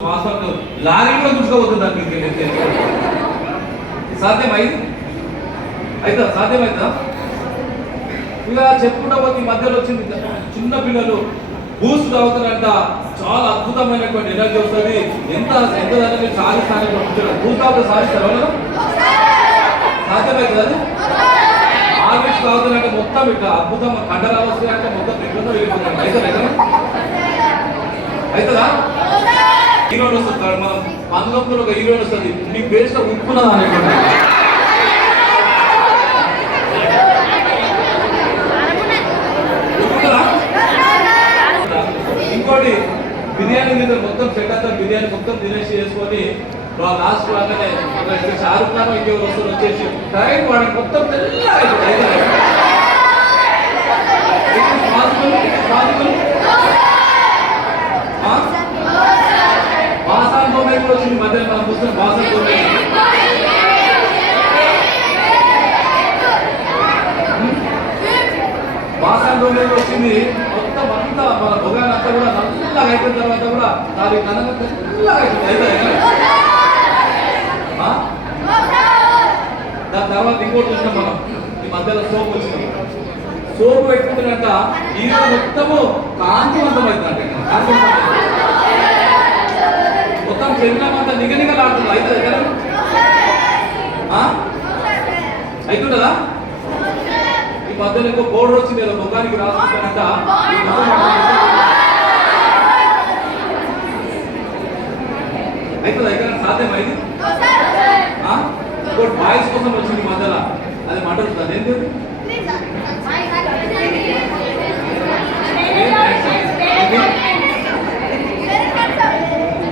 Lorry కూడా చూసుకోవద్దు దానికి సాధ్యమైంది అయితే సాధ్యమైందా ఇలా చెప్పుకుంటా పోతే ఈ మధ్యలో వచ్చింది చిన్న పిల్లలు బూస్ట్ తాగుతారంట చాలా అద్భుతమైనటువంటి ఎనర్జీ వస్తుంది ఎంత ఎంత దాన్ని సాధిస్తారని బూస్ట్ తాగుతూ సాధిస్తారు ఎవరు సాధ్యమైంది అది ఆర్మిక్స్ తాగుతారంటే మొత్తం ఇట్లా అద్భుతం కండరాలు వస్తాయంటే మొత్తం ఎట్లతో వెళ్ళిపోతాం అవుతుందా హీరోడ్ వస్తుంది మనం పంతొమ్మిదిలో ఒక హీరోడ్ వస్తుంది మీ పేస్ట్ ఉప్పున్నదా అనేటువంటి ఇంకోటి బిర్యానీ మీద మొత్తం సెట్ అవుతారు బిర్యానీ మొత్తం తినేసి చేసుకొని లాస్ట్ లాగానే షారుఖ్ ఖాన్ ఇంకెవరు వస్తారు వచ్చేసి టైం వాడికి మొత్తం బాసాన్ బొమ్మ కూడా వచ్చింది మధ్య మనం చూస్తున్న బాసాన్ బొమ్మ బాసాన్ బొమ్మ వచ్చింది మొత్తం అంతా మన భోగాన్ అంతా కూడా నల్లగా అయిపోయిన తర్వాత కూడా దాని కనుక తెల్లగా అయిపోయింది దాని తర్వాత ఇంకోటి చూసినాం మనం ఈ మధ్యలో సోప్ వచ్చింది సోపు పెట్టుకుంటున్నట్ట ఈ మొత్తము కాంతివంతమైందంటే మొత్తం శరీరం అంతా నిగనిగలాడుతుంది అయితే దగ్గర అవుతుండదా ఈ మధ్యలో ఇంకో బోర్డు వచ్చింది ఏదో ముఖానికి రాసుకుంటానంట అవుతుంది దగ్గర సాధ్యమైంది ఇంకోటి బాయ్స్ కోసం వచ్చింది మధ్యలో అది మాట్లాడుతుంది ఏంటి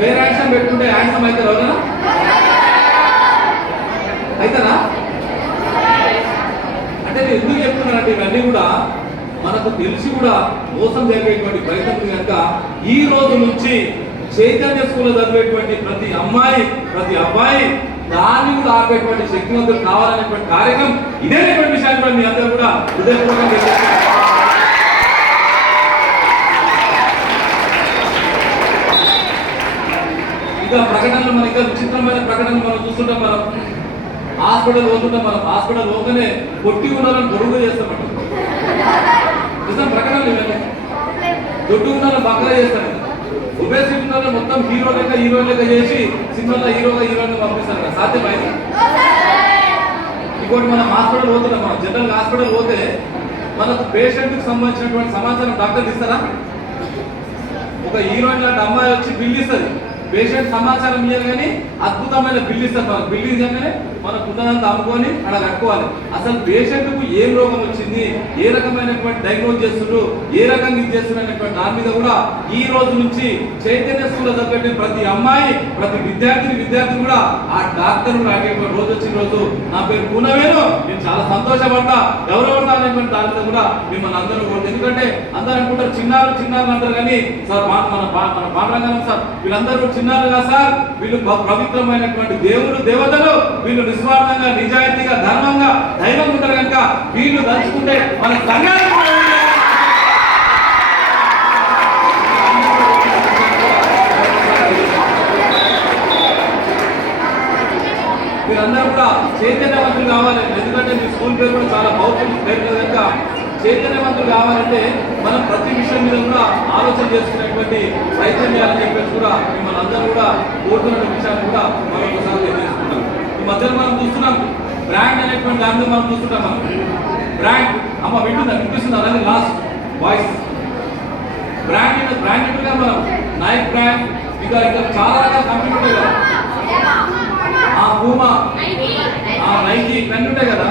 వేరే యాక్షన్ పెట్టుకుంటే యాక్షన్ అవుతారు అవునా అవుతారా అంటే నేను ఎందుకు చెప్తున్నానంటే ఇవన్నీ కూడా మనకు తెలిసి కూడా మోసం జరిగేటువంటి ప్రయత్నం కనుక ఈ రోజు నుంచి చైతన్య స్కూల్లో చదివేటువంటి ప్రతి అమ్మాయి ప్రతి అబ్బాయి దాన్ని కూడా ఆపేటువంటి శక్తివంతులు కావాలనేటువంటి కార్యక్రమం ఇదేటువంటి విషయాన్ని కూడా మీ అందరూ కూడా హృదయపూర్వకంగా ఇంకా ప్రకటనలు మన ఇంకా విచిత్రమైన ప్రకటనలు మనం చూస్తుంటాం మనం హాస్పిటల్ పోతుంటాం మనం హాస్పిటల్ పోగానే కొట్టి ఉన్నారని గొడుగు చేస్తామంట నిజం ప్రకటనలు ఇవన్నీ దొడ్డు ఉన్నారని బక్కగా చేస్తారు ఒబేసిటీ ఉన్న మొత్తం హీరో లెక్క చేసి సినిమాలో హీరోగా హీరోయిన్ పంపిస్తారు కదా సాధ్యమైంది ఇంకోటి మనం హాస్పిటల్ పోతున్నాం మనం జనరల్ హాస్పిటల్ పోతే మనకు పేషెంట్కి సంబంధించినటువంటి సమాచారం డాక్టర్ ఇస్తారా ఒక హీరోయిన్ లాంటి అమ్మాయి వచ్చి బిల్ ఇస్తుంది పేషెంట్ సమాచారం ఇయ్యాలి కానీ అద్భుతమైన బిల్ ఇస్తారు మనకు బిల్ ఇవ్వగానే మనకు ఉన్నదంతా అమ్ముకొని అక్కడ కట్టుకోవాలి అసలు పేషెంట్కు ఏం రోగం వచ్చింది ఏ రకమైనటువంటి డయాగ్నోజ్ చేస్తున్నారు ఏ రకంగా ఇది చేస్తున్నారు అనేటువంటి దాని మీద కూడా ఈ రోజు నుంచి చైతన్య స్కూల్లో చదివే ప్రతి అమ్మాయి ప్రతి విద్యార్థి కూడా ఆ డాక్టర్ రాకేటువంటి రోజు వచ్చిన రోజు నా పేరు పూనవేను నేను చాలా సంతోషపడతా ఎవరెవరు అనేటువంటి దాని మీద కూడా మిమ్మల్ని అందరూ కోరుతుంది ఎందుకంటే అందరూ అనుకుంటారు చిన్నారు అంటారు కానీ సార్ మన పాండరంగం సార్ వీళ్ళందరూ చిన్నారుగా సార్ వీళ్ళు పవిత్రమైనటువంటి దేవుడు దేవతలు వీళ్ళు నిస్వార్థంగా నిజాయితీగా ధర్మంగా ధైర్యం ఉంటారు కనుక వీళ్ళు తలుచుకుంటే మన సంఘాన్ని మీరందరూ కూడా చైతన్యవంతులు కావాలి ఎందుకంటే మీ స్కూల్ పేరు కూడా చాలా పవర్ఫుల్ పేరు కనుక చైతన్యవంతులు కావాలంటే మనం ప్రతి విషయం మీద కూడా ఆలోచన చేసుకునేటువంటి ప్రయత్నం చేయాలని చెప్పేసి కూడా మిమ్మల్ని అందరూ కూడా కోరుతున్న విషయాన్ని కూడా మరొకసారి తెలియజేసుకుంటాం ఈ మధ్యలో మనం చూస్తున్నాం బ్రాండ్ అనేటువంటి దాని మీద మనం చూస్తుంటాం మనం బ్రాండ్ అమ్మ వినిపిస్తుంది అలాగే లాస్ట్ వాయిస్ బ్రాండెడ్గా మనం నైక్ బ్రాండ్ ఇంకా చాలా రకాల కంపెనీ ఉంటాయి కదా పూమా నైకీ ఇవన్నీ ఉంటాయి కదా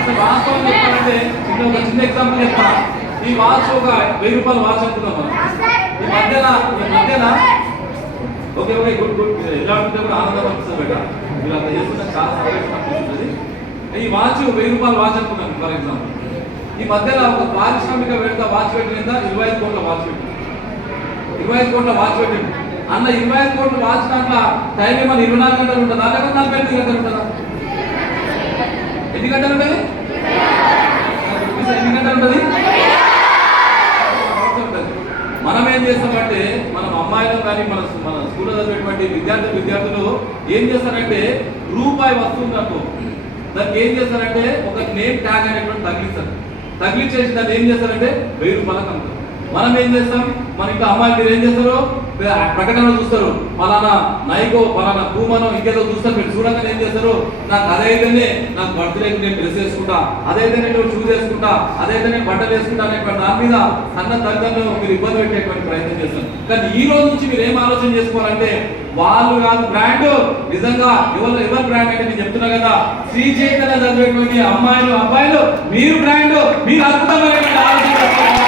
అసలు వాస్తవం చెప్పాలంటే ఒక చిన్న ఎగ్జాంపుల్ చెప్తా ఈ వాచ్ ఒక 1000 రూపాయల వాచ్ అనుకున్నాం మనం ఈ మధ్యన ఓకే గుడ్ ఎలా ఉంటే కూడా ఆనందం అనిపిస్తుంది బయట మీరు అంత చేస్తున్న చాలా సంతోషం అనిపిస్తుంది ఈ వాచ్ 1000 రూపాయల వాచ్ అనుకున్నాను ఫర్ ఎగ్జాంపుల్ ఈ మధ్యలో ఒక పారిశ్రామిక వేడుక వాచ్ పెట్టిన 25 కోట్ల వాచ్ పెట్టింది 25 కోట్ల వాచ్ పెట్టింది అన్న 25 కోట్ల వాచ్ దాంట్లో టైం ఏమన్నా 24 గంటలు ఉంటుందా లేకపోతే 48 గంటలు ఉంటుందా ఎన్ని గంటలు ఉంటుంది ఎన్ని గంటలు ఉంటుంది మనం ఏం చేస్తామంటే మనం అమ్మాయిలు కానీ మన మన స్కూల్లో చదివేటువంటి విద్యార్థులు ఏం చేస్తారంటే రూపాయి వస్తుంది అనుకో, దానికి ఏం చేస్తారంటే ఒక నేమ్ ట్యాగ్ అనేటువంటి తగిలిస్తారు. తగిలిచ్చేసి దాన్ని ఏం చేస్తారంటే 1000 రూపాయలకు అమ్ముతారు. మనం ఏం చేస్తాం, మన ఇంట్లో అమ్మాయిలు మీరు ఏం చేస్తారు, ప్రకటనలు చూస్తారు, ఫలానా నైకో ఫలానా భూమనో ఇంకేదో చూస్తారు. మీరు చూడగానే ఏం చేస్తారు, నాకు అదైతేనే నాకు బర్త్డేకి నేను డ్రెస్ వేసుకుంటా, అదైతే నేను షూస్ వేసుకుంటా, అదైతే నేను బట్టలు వేసుకుంటా అనేటువంటి దాని మీద సన్న తల్లిదండ్రులు మీరు ఇబ్బంది పెట్టేటువంటి ప్రయత్నం చేస్తారు. కానీ ఈ రోజు నుంచి మీరు ఏం ఆలోచన చేసుకోవాలంటే వాళ్ళు కాదు బ్రాండ్, నిజంగా ఎవరు బ్రాండ్ అంటే నేను చెప్తున్నా కదా, శ్రీ చైతన్య చదివేటువంటి అమ్మాయిలు అబ్బాయిలు మీరు బ్రాండ్, మీరు అద్భుతమైనటువంటి ఆలోచన